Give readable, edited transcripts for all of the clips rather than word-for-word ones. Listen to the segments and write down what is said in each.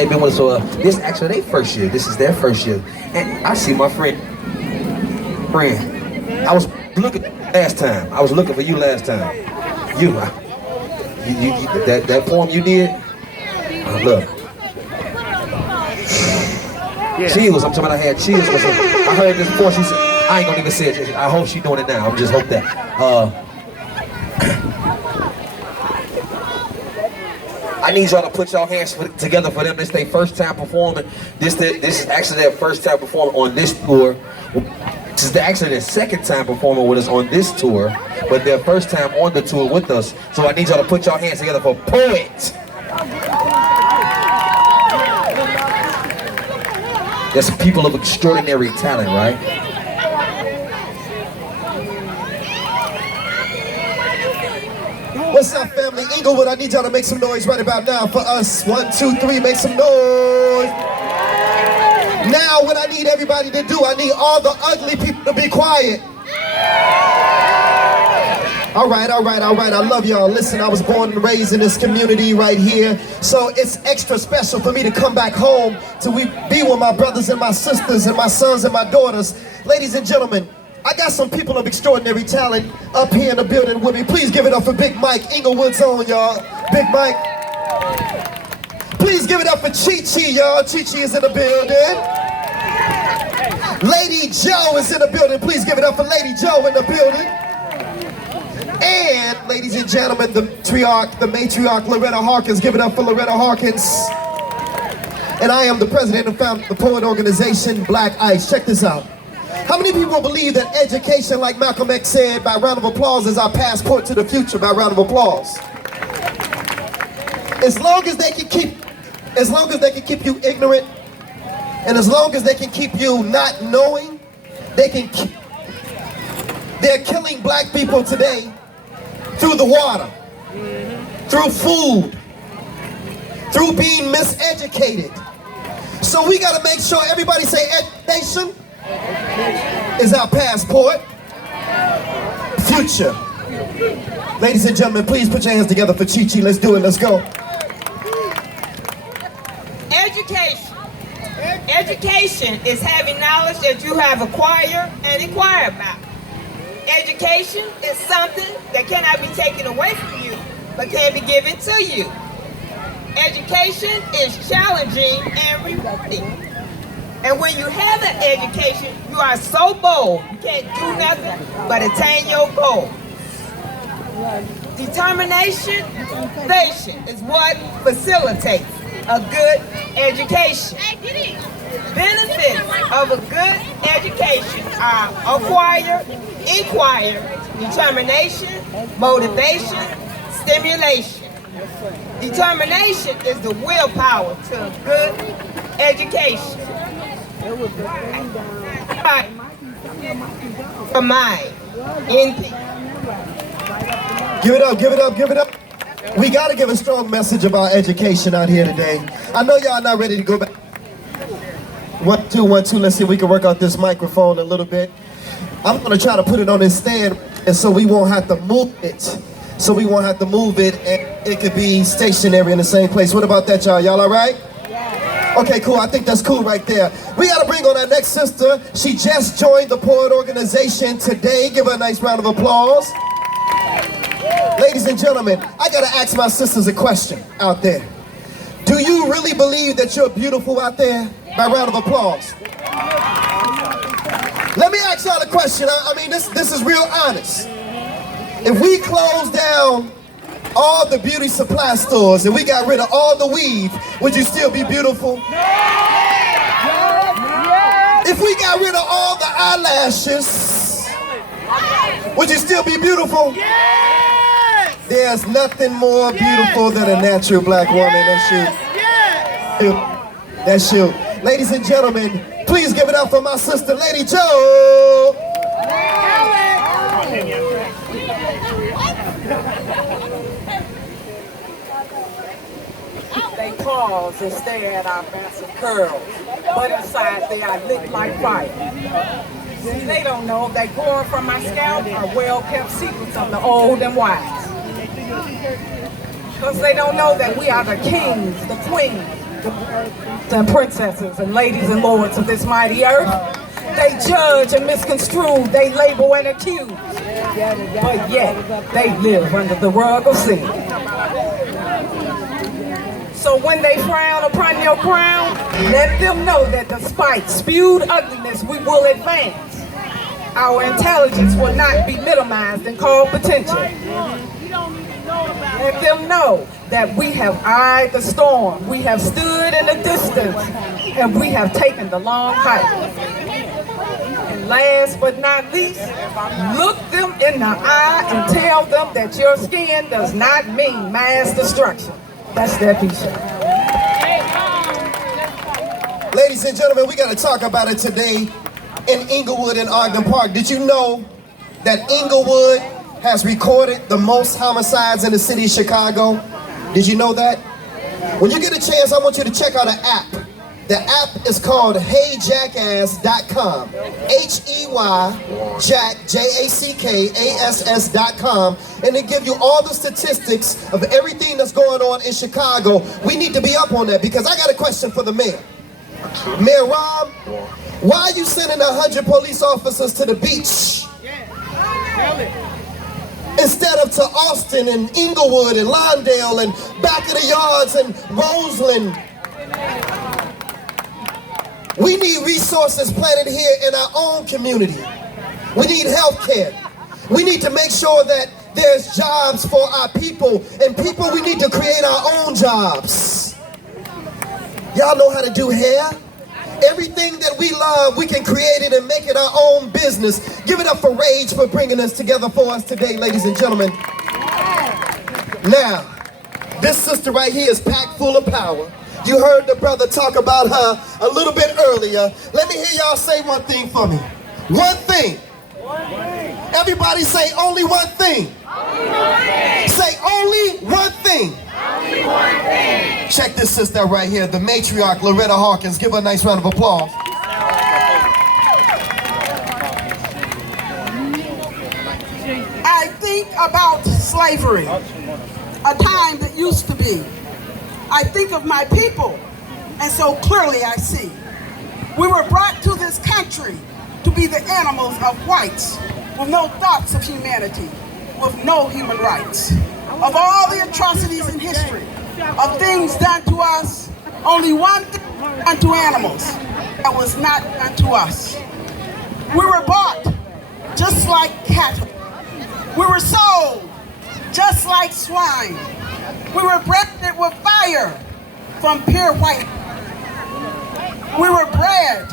they've been with us for this actually their first year. This is their first year. And I see my friend. I was looking last time. I was looking for you last time. You that poem you did. Look. Yeah. Chills. I'm talking about I had chills. I heard this before. She said, I ain't gonna even say it. I hope she's doing it now. I just hope that. I need y'all to put y'all hands together for them. This is their first time performing. This is actually their first time performing on this tour. This is actually their second time performing with us on this tour, but their first time on the tour with us. So I need y'all to put y'all hands together for P.O.E.T. There's people of extraordinary talent, right? What's up, family? Inglewood, I need y'all to make some noise right about now for us. 1, 2, 3, make some noise. Now, what I need everybody to do, I need all the ugly people to be quiet. All right. I love y'all. Listen, I was born and raised in this community right here, so it's extra special for me to come back home to be with my brothers and my sisters and my sons and my daughters. Ladies and gentlemen, I got some people of extraordinary talent up here in the building with me. Please give it up for Big Mike, Inglewood's own, y'all. Big Mike. Please give it up for Chi-Chi, y'all. Chi-Chi is in the building. Lady Joe is in the building. Please give it up for Lady Joe in the building. And, ladies and gentlemen, the matriarch, Loretta Harkins. Give it up for Loretta Harkins. And I am the president and founder of the P.O.E.T organization, Black Ice. Check this out. How many people believe that education, like Malcolm X said, by round of applause, is our passport to the future? By round of applause. As long as they can keep you ignorant, and as long as they can keep you not knowing, they're killing black people today through the water, through food, through being miseducated. So we gotta make sure everybody say education is our passport. Future. Ladies and gentlemen, please put your hands together for Chi-Chi. Let's do it, let's go. Education. Education is having knowledge that you have acquired and inquired about. Education is something that cannot be taken away from you, but can be given to you. Education is challenging and rewarding. And when you have an education, you are so bold, you can't do nothing but attain your goal. Determination is what facilitates a good education. Benefits of a good education are acquire, inquire, determination, motivation, stimulation. Determination is the willpower to a good education. Mind. Give it up, give it up, give it up. We gotta give a strong message about education out here today. I know y'all not ready to go back. 1, 2, 1, 2. Let's see if we can work out this microphone a little bit. I'm gonna try to put it on this stand, and so we won't have to move it. And it could be stationary in the same place. What about that, y'all? Y'all all right? Okay, cool. I think that's cool right there. We got to bring on our next sister. She just joined the P.O.E.T organization today. Give her a nice round of applause. Ladies and gentlemen, I got to ask my sisters a question out there. Do you really believe that you're beautiful out there? By round of applause. Let me ask y'all a question. I mean, this is real honest. If we close down all the beauty supply stores and we got rid of all the weave, would you still be beautiful? If we got rid of all the eyelashes, would you still be beautiful? There's nothing more beautiful than a natural black woman. That's you. That's you. Ladies and gentlemen, please give it up for my sister, Lady Joe. They pause and stare at our massive curls, but inside they are lit like fire. See, they don't know that growing from my scalp are well-kept secrets of the old and wise. Because they don't know that we are the kings, the queens, the princesses and ladies and lords of this mighty earth. They judge and misconstrue, they label and accuse, but yet they live under the rug of sin. So when they frown upon your crown, let them know that despite spewed ugliness, we will advance. Our intelligence will not be minimized and called potential. Let them know that we have eyed the storm, we have stood in the distance, and we have taken the long hike. And last but not least, look them in the eye and tell them that your skin does not mean mass destruction. That's their piece. Ladies and gentlemen, we got to talk about it today in Inglewood and Ogden Park. Did you know that Inglewood has recorded the most homicides in the city of Chicago? Did you know that? When you get a chance, I want you to check out an app. The app is called HeyJackass.com. H-E-Y, Jack, J-A-C-K-A-S-S.com. And they give you all the statistics of everything that's going on in Chicago. We need to be up on that because I got a question for the mayor. Mayor Rob, why are you sending 100 police officers to the beach? Instead of to Austin and Inglewood and Lawndale and back of the yards and Roseland. We need resources planted here in our own community. We need health care. We need to make sure that there's jobs for our people. And people, we need to create our own jobs. Y'all know how to do hair? Everything that we love, we can create it and make it our own business. Give it up for Rage for bringing us together for us today, ladies and gentlemen. Now, this sister right here is packed full of power. You heard the brother talk about her a little bit earlier. Let me hear y'all say one thing for me. One thing. Everybody say only one thing. Say only one thing. Check this sister right here, the matriarch, Loretta Hawkins. Give her a nice round of applause. I think about slavery, a time that used to be. I think of my people, and so clearly I see. We were brought to this country to be the animals of whites, with no thoughts of humanity, with no human rights. Of all the atrocities in history, of things done to us, only one thing done to animals that was not done to us. We were bought just like cattle. We were sold just like swine. We were branded with fire from pure white. We were bred.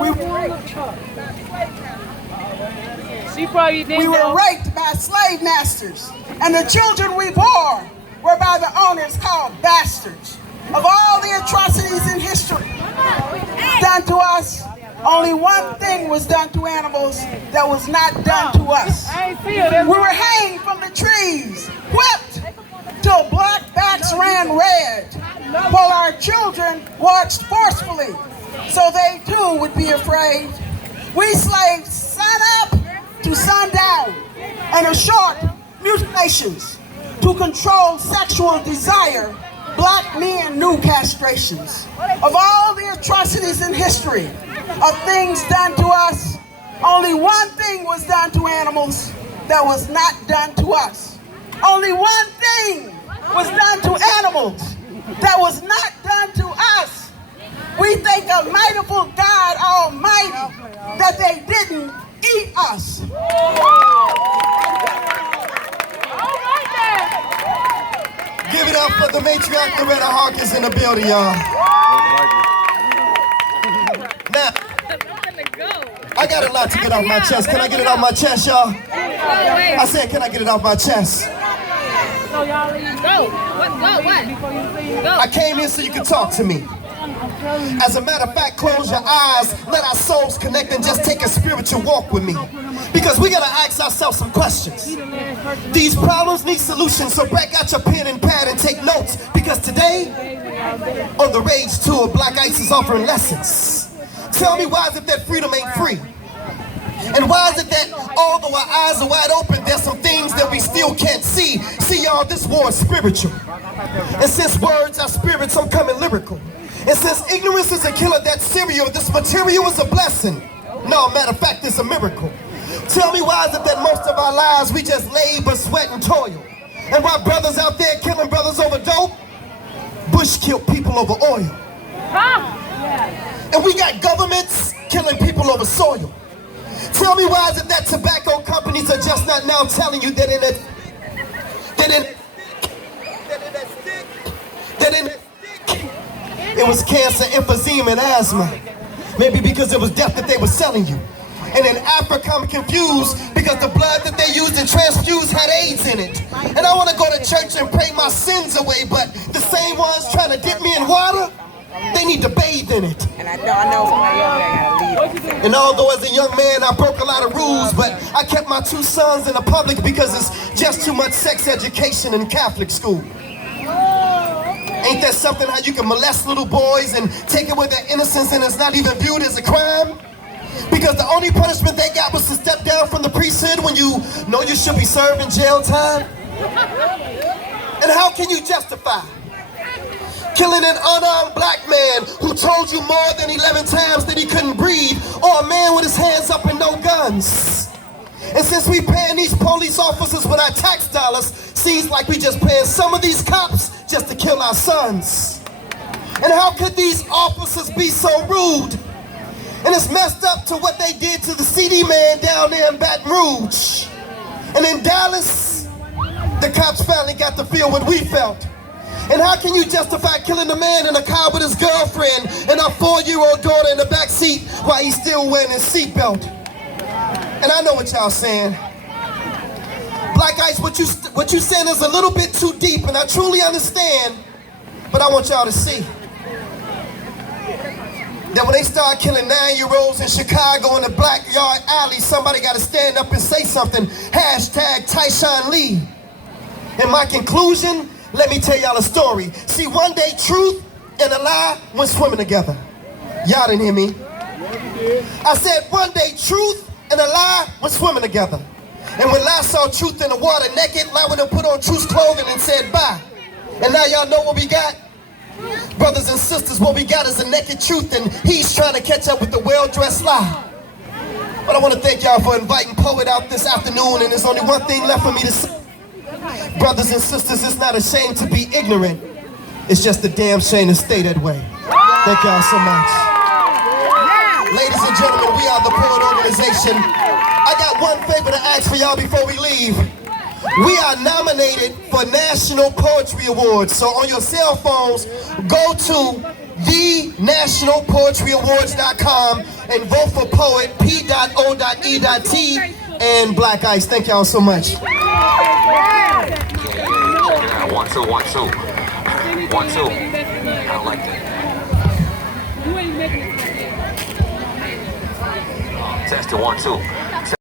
We were raped by slave masters, and the children we bore were by the owners called bastards. Of all the atrocities in history done to us, only one thing was done to animals that was not done to us. We were hanged from the trees, whipped till black backs ran red, while our children watched forcefully, so they too would be afraid. We slaves sun up to sundown, and in short, mutilations to control sexual desire. Black men knew castrations. Of all the atrocities in history, of things done to us, only one thing was done to animals that was not done to us. Only one thing was done to animals that was not done to us. We thank a mightiful God Almighty that they didn't eat us. Give it up for the matriarch Loretta Hawkins in the building, y'all. Now, I got a lot to get off my chest. Can I get it off my chest, y'all? I said, can I get it off my chest? I came here so you could talk to me. As a matter of fact, close your eyes, let our souls connect and just take a spiritual walk with me. Because we gotta ask ourselves some questions. These problems need solutions, so break out your pen and pad and take notes. Because today, on the Rage Tour, Black Ice is offering lessons. Tell me why as if that freedom ain't free. And why is it that although our eyes are wide open, there's some things that we still can't see? See, y'all, this war is spiritual. And since words are spirits, I'm coming lyrical. And since ignorance is a killer, that's cereal, this material is a blessing. No, matter of fact, it's a miracle. Tell me, why is it that most of our lives we just labor, sweat, and toil? And why brothers out there killing brothers over dope? Bush killed people over oil. And we got governments killing people over soil. Tell me, why is it that tobacco companies are just not now telling you that in that it was cancer, emphysema, and asthma. Maybe because it was death that they were selling you. And in Africa, I'm confused because the blood that they used to transfuse had AIDS in it. And I want to go to church and pray my sins away, but the same ones trying to dip me in water, they need to bathe in it. And I know somebody over there gotta leave. And although as a young man I broke a lot of rules, but I kept my 2 sons in the public because it's just too much sex education in Catholic school. Ain't that something, how you can molest little boys and take away their innocence and it's not even viewed as a crime? Because the only punishment they got was to step down from the priesthood when you know you should be serving jail time? And how can you justify killing an unarmed black man who told you more than 11 times that he couldn't breathe, or a man with his hands up and no guns? And since we paying these police officers with our tax dollars, seems like we just paying some of these cops just to kill our sons. And how could these officers be so rude? And it's messed up to what they did to the CD man down there in Baton Rouge. And in Dallas, the cops finally got to feel what we felt. And how can you justify killing a man in a car with his girlfriend and our 4-year-old daughter in the back seat while he's still wearing his seatbelt? And I know what y'all saying. Black Ice, what you saying is a little bit too deep, and I truly understand, but I want y'all to see that when they start killing 9-year-olds in Chicago in the Black Yard Alley, somebody got to stand up and say something. Hashtag Tyshawn Lee. In my conclusion, let me tell y'all a story. See, one day truth and a lie went swimming together. Y'all didn't hear me. I said one day truth and a lie went swimming together. And when lie saw truth in the water naked, lie went and put on truth's clothing and said bye. And now y'all know what we got? Brothers and sisters, what we got is a naked truth, and he's trying to catch up with the well-dressed lie. But I want to thank y'all for inviting P.O.E.T out this afternoon, and there's only one thing left for me to say. Brothers and sisters, it's not a shame to be ignorant. It's just a damn shame to stay that way. Thank y'all so much. Ladies and gentlemen, we are the P.O.E.T organization. I got one favor to ask for y'all before we leave. We are nominated for National Poetry Awards. So on your cell phones, go to thenationalpoetryawards.com and vote for P.O.E.T, P.O.E.T, and Black Ice. Thank y'all so much. 1, 2, 1, 2. 1, 2. I don't like that. Test it, 1, 2.